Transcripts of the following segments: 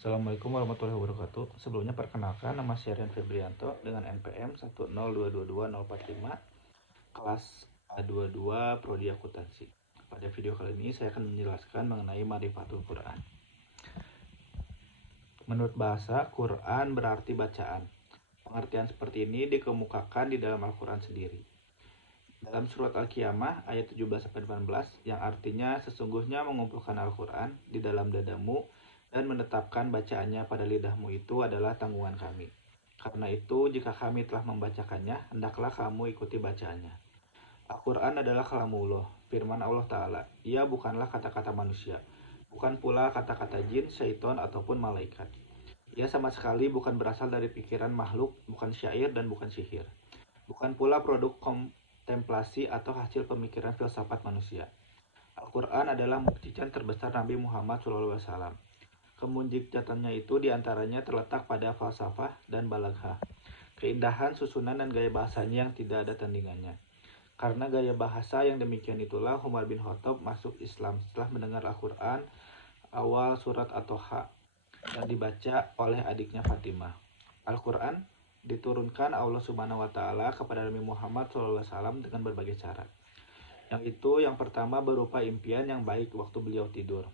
Assalamualaikum warahmatullahi wabarakatuh. Sebelumnya perkenalkan, nama saya Rian Febrianto dengan NPM 102222045 kelas A22 Prodi Akuntansi. Pada video kali ini saya akan menjelaskan mengenai Ma'rifatul Quran. Menurut bahasa, Quran berarti bacaan. Pengertian seperti ini dikemukakan di dalam Al-Quran sendiri. Dalam surat Al-Qiyamah ayat 17-18 yang artinya sesungguhnya mengumpulkan Al-Quran di dalam dadamu dan menetapkan bacaannya pada lidahmu itu adalah tanggungan kami. Karena itu jika kami telah membacakannya, hendaklah kamu ikuti bacaannya. Al-Quran adalah kalamullah, firman Allah Ta'ala. Ia bukanlah kata-kata manusia, bukan pula kata-kata jin, syaitan, ataupun malaikat. Ia sama sekali bukan berasal dari pikiran makhluk, bukan syair dan bukan sihir. Bukan pula produk kontemplasi atau hasil pemikiran filsafat manusia. Al-Quran adalah mukjizat terbesar Nabi Muhammad SAW. Kemujizatannya itu diantaranya terletak pada falsafah dan balaghah, keindahan, susunan, dan gaya bahasanya yang tidak ada tandingannya. Karena gaya bahasa yang demikian itulah Umar bin Khattab masuk Islam setelah mendengar Al-Quran awal surat At-Toha yang dibaca oleh adiknya Fatimah. Al-Quran diturunkan Allah Subhanahu wa Ta'ala kepada Nabi Muhammad SAW dengan berbagai cara. Yang pertama berupa impian yang baik waktu beliau tidur.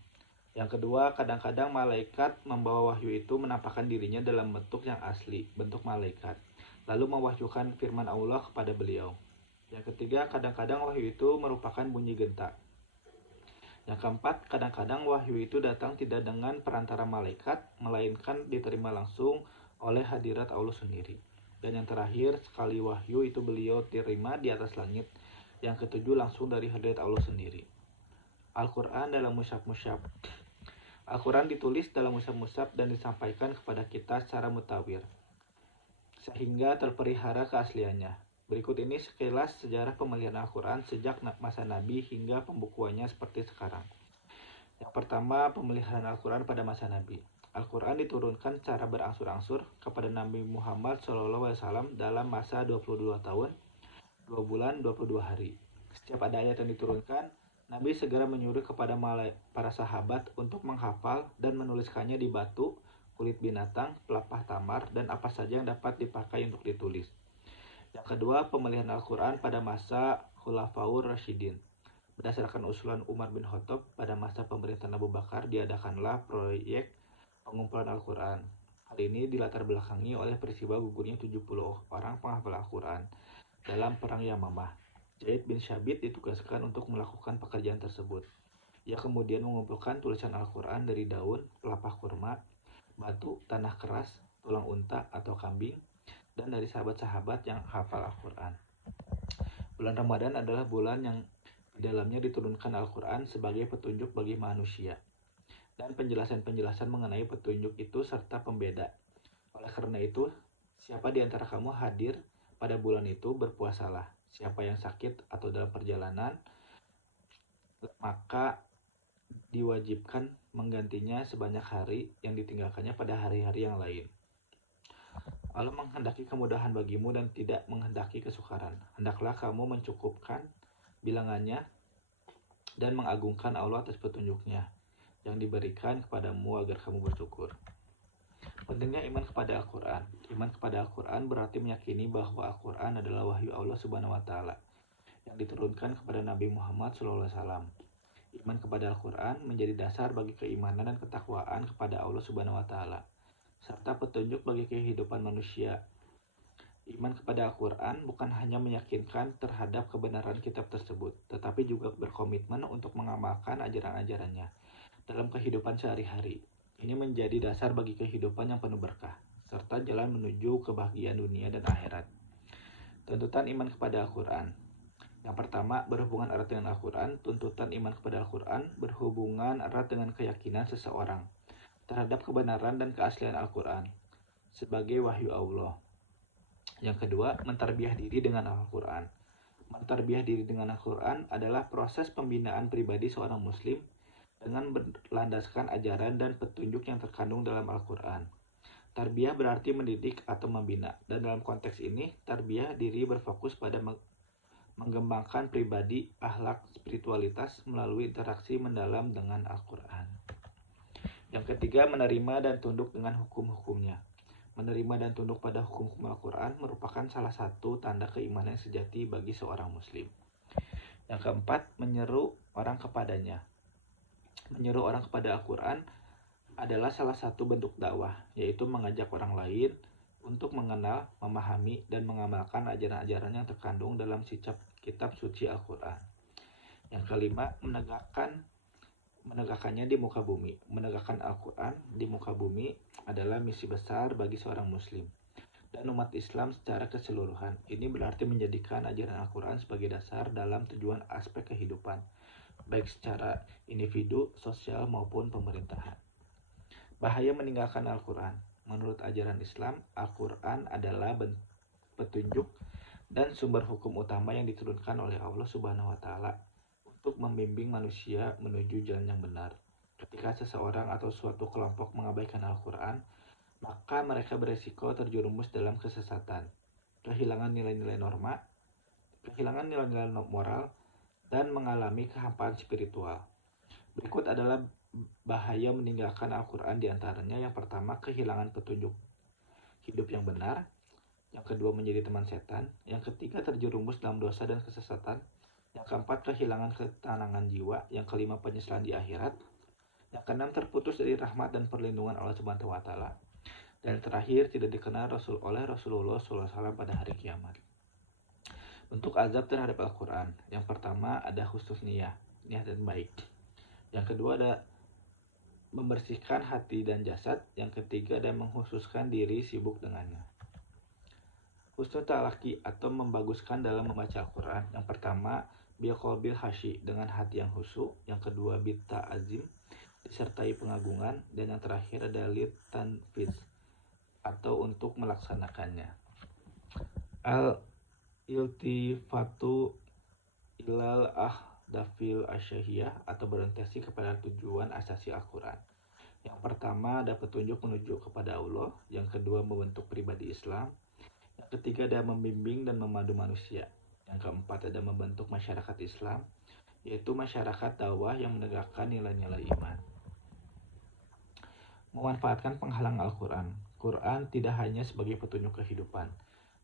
Yang kedua, kadang-kadang malaikat membawa wahyu itu menampakkan dirinya dalam bentuk yang asli, bentuk malaikat, lalu mewahyukan firman Allah kepada beliau. Yang ketiga, kadang-kadang wahyu itu merupakan bunyi genta. Yang keempat, kadang-kadang wahyu itu datang tidak dengan perantara malaikat, melainkan diterima langsung oleh hadirat Allah sendiri. Dan yang terakhir, sekali wahyu itu beliau terima di atas langit. Yang ketujuh, langsung dari hadirat Allah sendiri. Al-Quran dalam mushaf-mushaf. Al-Quran ditulis dalam mushaf-mushaf dan disampaikan kepada kita secara mutawir, sehingga terpelihara keasliannya. Berikut ini sekilas sejarah pemeliharaan Al-Quran sejak masa Nabi hingga pembukuannya seperti sekarang. Yang pertama, pemeliharaan Al-Quran pada masa Nabi. Al-Quran diturunkan secara berangsur-angsur kepada Nabi Muhammad SAW dalam masa 22 tahun, 2 bulan, 22 hari. Setiap ada ayat yang diturunkan, Nabi segera menyuruh kepada para sahabat untuk menghafal dan menuliskannya di batu, kulit binatang, pelepah tamar, dan apa saja yang dapat dipakai untuk ditulis. Yang kedua, pemeliharaan Al-Quran pada masa Khulafaur Rasyidin. Berdasarkan usulan Umar bin Khattab, pada masa pemerintahan Abu Bakar diadakanlah proyek pengumpulan Al-Quran. Hal ini dilatar belakangi oleh peristiwa gugurnya 70 orang penghafal Al-Quran dalam Perang Yamamah. Zaid bin Syabit ditugaskan untuk melakukan pekerjaan tersebut. Ia kemudian mengumpulkan tulisan Al-Quran dari daun, pelepah kurma, batu, tanah keras, tulang unta atau kambing, dan dari sahabat-sahabat yang hafal Al-Quran. Bulan Ramadan adalah bulan yang di dalamnya diturunkan Al-Quran sebagai petunjuk bagi manusia, dan penjelasan-penjelasan mengenai petunjuk itu serta pembeda. Oleh karena itu, siapa di antara kamu hadir pada bulan itu berpuasalah. Siapa yang sakit atau dalam perjalanan, maka diwajibkan menggantinya sebanyak hari yang ditinggalkannya pada hari-hari yang lain. Allah menghendaki kemudahan bagimu dan tidak menghendaki kesukaran. Hendaklah kamu mencukupkan bilangannya dan mengagungkan Allah atas petunjuknya yang diberikan kepadamu agar kamu bersyukur. Pentingnya iman kepada Al-Quran. Iman kepada Al-Quran berarti meyakini bahwa Al-Quran adalah wahyu Allah Subhanahu wa Ta'ala yang diturunkan kepada Nabi Muhammad SAW. Iman kepada Al-Quran menjadi dasar bagi keimanan dan ketakwaan kepada Allah Subhanahu wa Ta'ala, serta petunjuk bagi kehidupan manusia. Iman kepada Al-Quran bukan hanya meyakinkan terhadap kebenaran kitab tersebut, tetapi juga berkomitmen untuk mengamalkan ajaran-ajarannya dalam kehidupan sehari-hari. Ini menjadi dasar bagi kehidupan yang penuh berkah, serta jalan menuju kebahagiaan dunia dan akhirat. Tuntutan iman kepada Al-Quran. Yang pertama, berhubungan erat dengan Al-Quran. Tuntutan iman kepada Al-Quran berhubungan erat dengan keyakinan seseorang terhadap kebenaran dan keaslian Al-Quran sebagai wahyu Allah. Yang kedua, mentarbiah diri dengan Al-Quran. Mentarbiah diri dengan Al-Quran adalah proses pembinaan pribadi seorang muslim dengan berlandaskan ajaran dan petunjuk yang terkandung dalam Al-Quran. Tarbiyah berarti mendidik atau membina, dan dalam konteks ini, tarbiyah diri berfokus pada mengembangkan pribadi, akhlak, spiritualitas melalui interaksi mendalam dengan Al-Quran. Yang Yang ketiga, menerima dan tunduk dengan hukum-hukumnya. Menerima dan tunduk pada hukum-hukum Al-Quran merupakan salah satu tanda keimanan yang sejati bagi seorang muslim. Yang keempat, menyeru orang kepadanya. Menyeru orang kepada Al-Quran adalah salah satu bentuk dakwah, yaitu mengajak orang lain untuk mengenal, memahami, dan mengamalkan ajaran-ajaran yang terkandung dalam kitab suci Al-Quran. Yang kelima, menegakkannya di muka bumi. Menegakkan Al-Quran di muka bumi adalah misi besar bagi seorang muslim dan umat Islam secara keseluruhan. Ini berarti menjadikan ajaran Al-Quran sebagai dasar dalam tujuan aspek kehidupan, baik secara individu, sosial, maupun pemerintahan. Bahaya meninggalkan Al-Quran. Menurut ajaran Islam, Al-Quran adalah petunjuk dan sumber hukum utama yang diturunkan oleh Allah Subhanahu wa Ta'ala untuk membimbing manusia menuju jalan yang benar. Ketika seseorang atau suatu kelompok mengabaikan Al-Quran, maka mereka beresiko terjerumus dalam kesesatan, kehilangan nilai-nilai moral, dan mengalami kehampaan spiritual. Berikut adalah bahaya meninggalkan Al-Quran, diantaranya yang pertama, kehilangan petunjuk hidup yang benar. Yang kedua, menjadi teman setan. Yang ketiga, terjerumus dalam dosa dan kesesatan. Yang keempat, kehilangan ketenangan jiwa. Yang kelima, penyesalan di akhirat. Yang keenam, terputus dari rahmat dan perlindungan Allah Subhanahu wa Ta'ala. Dan terakhir, tidak dikenal oleh Rasulullah SAW pada hari kiamat. Bentuk azab terhadap Al-Quran. Yang pertama, ada khusus niat dan baik. Yang kedua, ada membersihkan hati dan jasad. Yang ketiga, ada mengkhususkan diri sibuk dengannya. Husnul talaki atau membaguskan dalam membaca Al-Quran. Yang pertama, biqalbil hashi, dengan hati yang khusyuk. Yang kedua, bita azim, disertai pengagungan. Dan yang terakhir ada tanfiz, atau untuk melaksanakannya. Al-iltifatu ilal ahdafil asyahiyah, atau berorientasi kepada tujuan asasi Al-Quran. Yang pertama, ada petunjuk menuju kepada Allah. Yang kedua, membentuk pribadi Islam. Yang ketiga, ada membimbing dan memandu manusia. Yang keempat, ada membentuk masyarakat Islam, yaitu masyarakat dakwah yang menegakkan nilai-nilai iman. Memanfaatkan penghalang Al-Quran. Quran tidak hanya sebagai petunjuk kehidupan,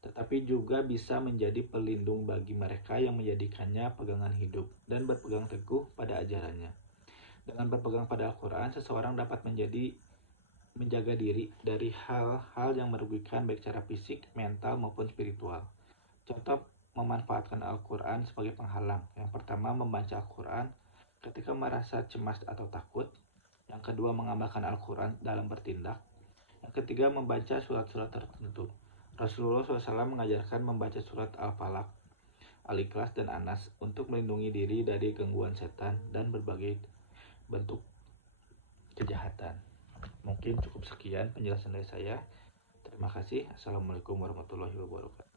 tetapi juga bisa menjadi pelindung bagi mereka yang menjadikannya pegangan hidup dan berpegang teguh pada ajarannya. Dengan berpegang pada Al-Quran, seseorang dapat menjaga diri dari hal-hal yang merugikan baik secara fisik, mental, maupun spiritual. Contoh memanfaatkan Al-Quran sebagai penghalang. Yang pertama, membaca Al-Quran ketika merasa cemas atau takut. Yang kedua, mengamalkan Al-Quran dalam bertindak. Yang ketiga, membaca surat-surat tertentu. Rasulullah SAW mengajarkan membaca surat Al-Falaq, Al-Ikhlas, dan Anas untuk melindungi diri dari gangguan setan dan berbagai bentuk kejahatan. Mungkin cukup sekian penjelasan dari saya. Terima kasih. Assalamualaikum warahmatullahi wabarakatuh.